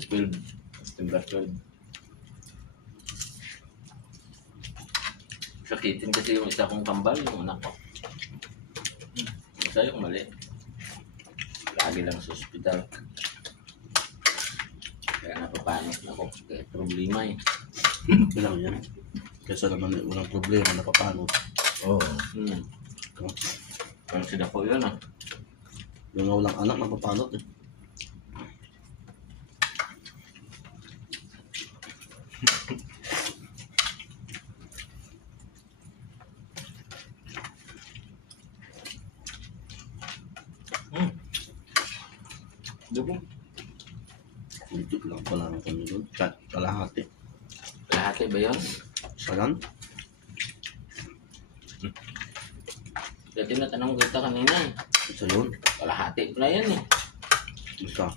Sa 12. September 12. Sakitin kasi yung isa kong kambal, yung anak ko. Isa yung mali. Lagi lang sa ospital. Kaya napapanik na ako. Kaya problema eh. Bilang yan. Kaysa naman walang problema na paano. Oo. Parang sila ko yun ah. Yung nga walang anak na paano eh. Dugo. Dito lang pala ang kami doon. Kalahati. Lahati ba yun? Sagan? Dati na tanong kita kanina eh. Isa yun. Kalahati pala yan eh. Isa.